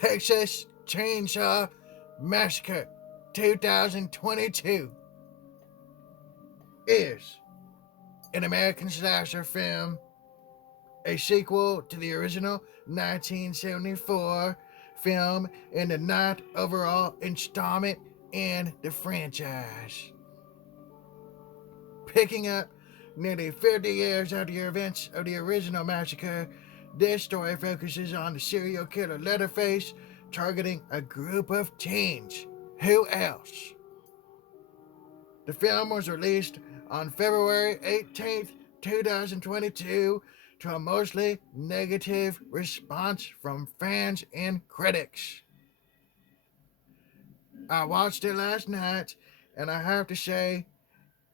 Texas Chainsaw Massacre 2022 is an American slasher film, a sequel to the original 1974 film, and the ninth overall installment in the franchise. Picking up nearly 50 years after the events of the original massacre, this story focuses on the serial killer Leatherface targeting a group of teens. Who else? The film was released on February 18th, 2022 to a mostly negative response from fans and critics. I watched it last night, and I have to say,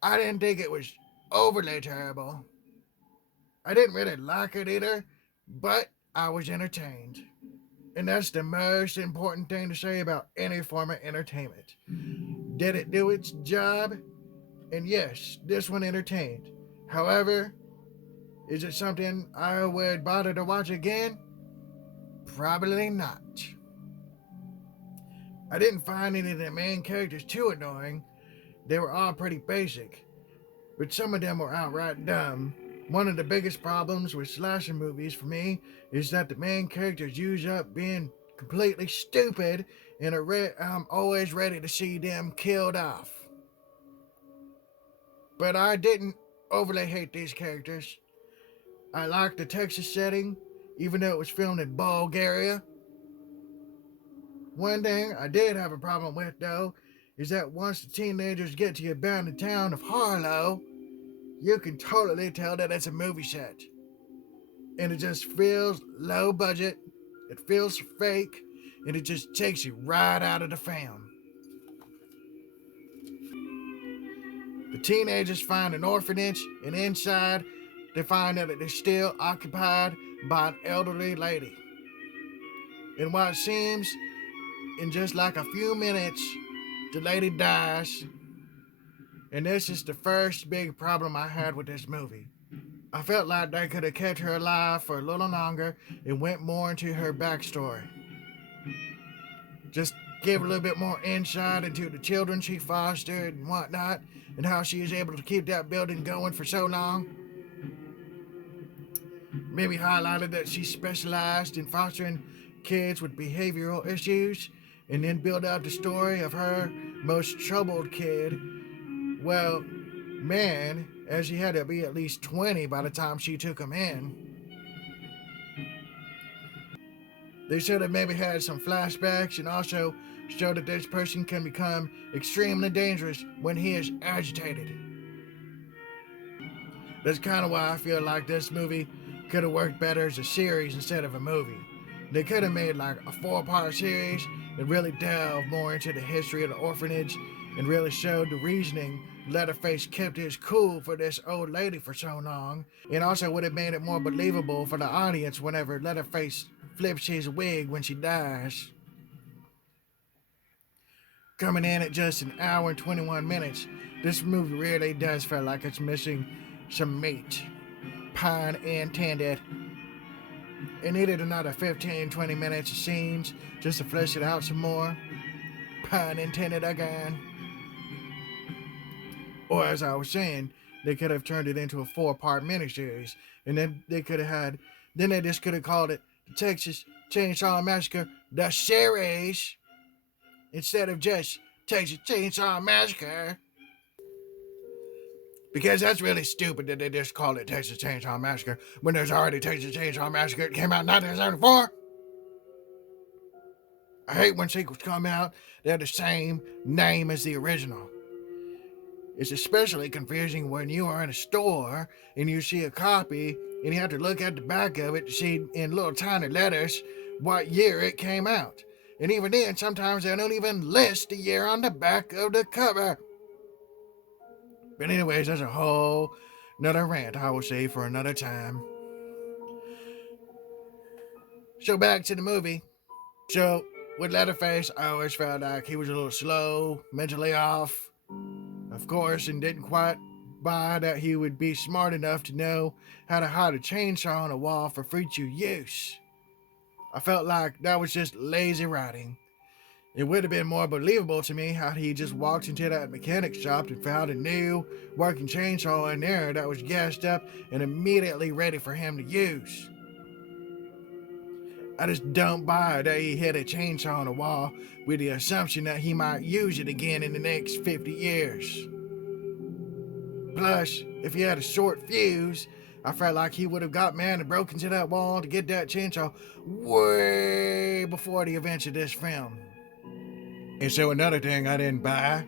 I didn't think it was overly terrible. I didn't really like it either, but I was entertained. And that's the most important thing to say about any form of entertainment. Did it do its job? And yes, this one entertained. However, is it something I would bother to watch again? Probably not. I didn't find any of the main characters too annoying. They were all pretty basic, but some of them were outright dumb. One of the biggest problems with slasher movies for me is that the main characters use up being completely stupid, and I'm always ready to see them killed off. But I didn't overly hate these characters. I liked the Texas setting, even though it was filmed in Bulgaria. One thing I did have a problem with, though, is that once the teenagers get to the abandoned town of Harlow, you can totally tell that it's a movie set. And it just feels low budget, it feels fake, and it just takes you right out of the film. The teenagers find an orphanage, and inside, they find that it is still occupied by an elderly lady. In what seems, in just like a few minutes, the lady dies. And this is the first big problem I had with this movie. I felt like they could have kept her alive for a little longer and went more into her backstory. Just give a little bit more insight into the children she fostered and whatnot, and how she was able to keep that building going for so long. Maybe highlighted that she specialized in fostering kids with behavioral issues, and then build out the story of her most troubled kid. Well, man, as he had to be at least 20 by the time she took him in. They should have maybe had some flashbacks and also showed that this person can become extremely dangerous when he is agitated. That's kind of why I feel like this movie could have worked better as a series instead of a movie. They could have made like a 4-part series and really delved more into the history of the orphanage and really showed the reasoning Leatherface kept his cool for this old lady for so long, and also would have made it more believable for the audience whenever Leatherface flips his wig when she dies. Coming in at just an hour and 21 minutes, this movie really does feel like it's missing some meat, pun intended. It needed another 15-20 minutes of scenes just to flesh it out some more, pun intended again. Or as I was saying, they could have turned it into a 4-part miniseries, and then they just could have called it the Texas Chainsaw Massacre, the series, instead of just Texas Chainsaw Massacre. Because that's really stupid that they just called it Texas Chainsaw Massacre when there's already Texas Chainsaw Massacre. It came out in 1974. I hate when sequels come out, they have the same name as the original. It's especially confusing when you are in a store and you see a copy and you have to look at the back of it to see in little tiny letters what year it came out. And even then, sometimes they don't even list the year on the back of the cover. But anyways, that's a whole another rant I will save for another time. So back to the movie. So with Leatherface, I always felt like he was a little slow, mentally off. Of course, and didn't quite buy that he would be smart enough to know how to hide a chainsaw on a wall for future use. I felt like that was just lazy writing. It would have been more believable to me how he just walked into that mechanic shop and found a new working chainsaw in there that was gassed up and immediately ready for him to use. I just don't buy that he hit a chainsaw on the wall with the assumption that he might use it again in the next 50 years. Plus, if he had a short fuse, I felt like he would have got mad and broke into that wall to get that chainsaw way before the events of this film. And so another thing I didn't buy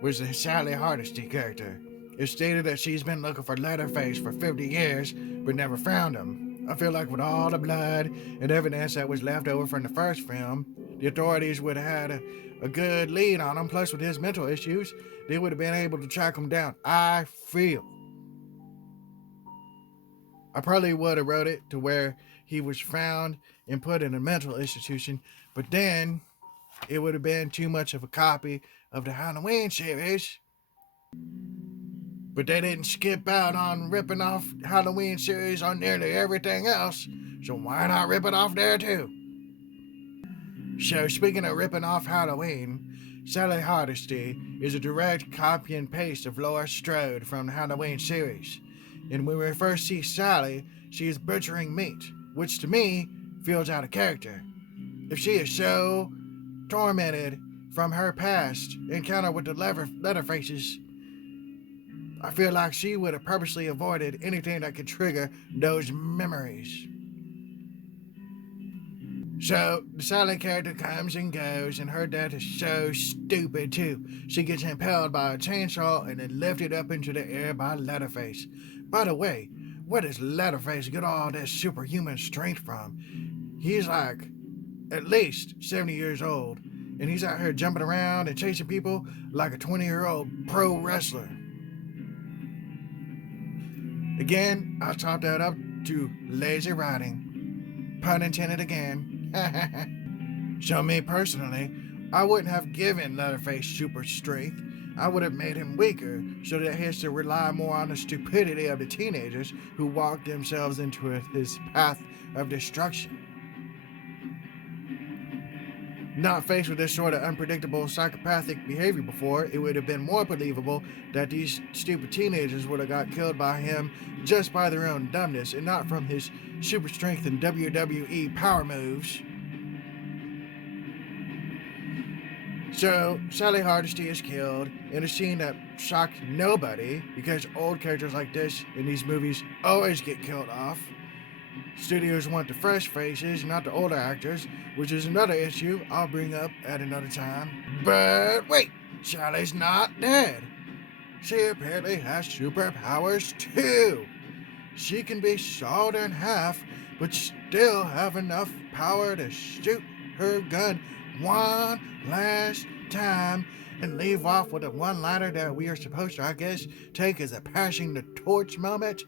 was the Sally Hardesty character. It's stated that she's been looking for Leatherface for 50 years, but never found him. I feel like with all the blood and evidence that was left over from the first film, the authorities would have had a good lead on him, plus with his mental issues, they would have been able to track him down. I feel. I probably would have wrote it to where he was found and put in a mental institution, but then it would have been too much of a copy of the Halloween series. But they didn't skip out on ripping off Halloween series on nearly everything else, so why not rip it off there too? So speaking of ripping off Halloween, Sally Hardesty is a direct copy and paste of Laura Strode from the Halloween series. And when we first see Sally, she is butchering meat, which to me feels out of character. If she is so tormented from her past encounter with the Leatherfaces, I feel like she would have purposely avoided anything that could trigger those memories. So, the Sally character comes and goes, and her death is so stupid too. She gets impaled by a chainsaw and then lifted up into the air by Leatherface. By the way, where does Leatherface get all this superhuman strength from? He's like at least 70 years old, and he's out here jumping around and chasing people like a 20-year-old pro wrestler. Again, I'll chalk that up to lazy writing. Pun intended again. So me personally, I wouldn't have given Leatherface super strength. I would have made him weaker so that he has to rely more on the stupidity of the teenagers who walked themselves into his path of destruction. Not faced with this sort of unpredictable psychopathic behavior before, it would have been more believable that these stupid teenagers would have got killed by him just by their own dumbness and not from his super strength and WWE power moves. So, Sally Hardesty is killed in a scene that shocked nobody because old characters like this in these movies always get killed off. Studios want the fresh faces, not the older actors, which is another issue I'll bring up at another time. But wait, Sally's not dead. She apparently has superpowers too. She can be sawed in half, but still have enough power to shoot her gun one last time and leave off with a one-liner that we are supposed to, I guess, take as a passing the torch moment.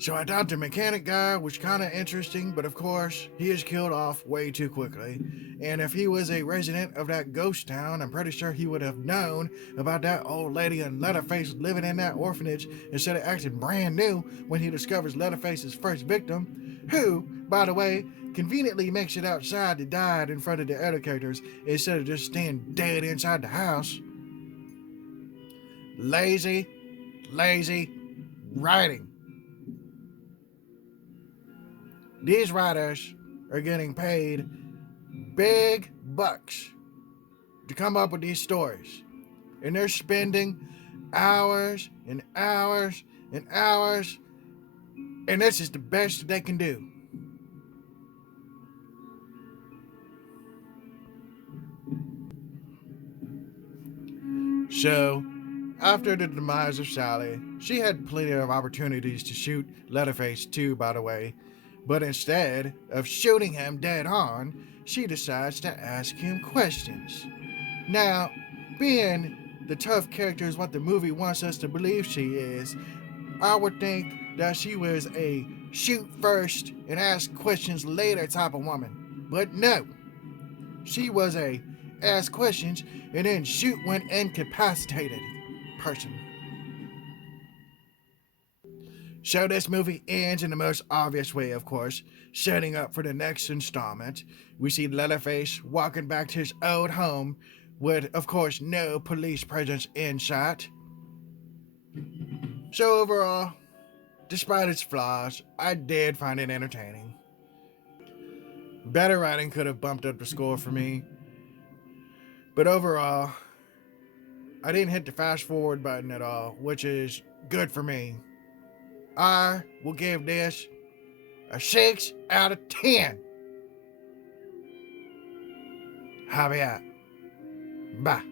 So I thought the mechanic guy was kind of interesting, but of course, he is killed off way too quickly. And if he was a resident of that ghost town, I'm pretty sure he would have known about that old lady and Leatherface living in that orphanage instead of acting brand new when he discovers Leatherface's first victim, who, by the way, conveniently makes it outside to die in front of the other characters instead of just staying dead inside the house. Lazy writing. These writers are getting paid big bucks to come up with these stories. And they're spending hours and hours and hours. And this is the best they can do. So, after the demise of Sally, she had plenty of opportunities to shoot Leatherface too, by the way. But instead of shooting him dead on, she decides to ask him questions. Now, being the tough character is what the movie wants us to believe she is, I would think that she was a shoot first and ask questions later type of woman. But no, she was a ask questions and then shoot when incapacitated person. So this movie ends in the most obvious way, of course, setting up for the next installment. We see Leatherface walking back to his old home with, of course, no police presence in sight. So overall, despite its flaws, I did find it entertaining. Better writing could have bumped up the score for me, but overall, I didn't hit the fast forward button at all, which is good for me. I will give this a 6 out of 10. Hobbie out. Bye.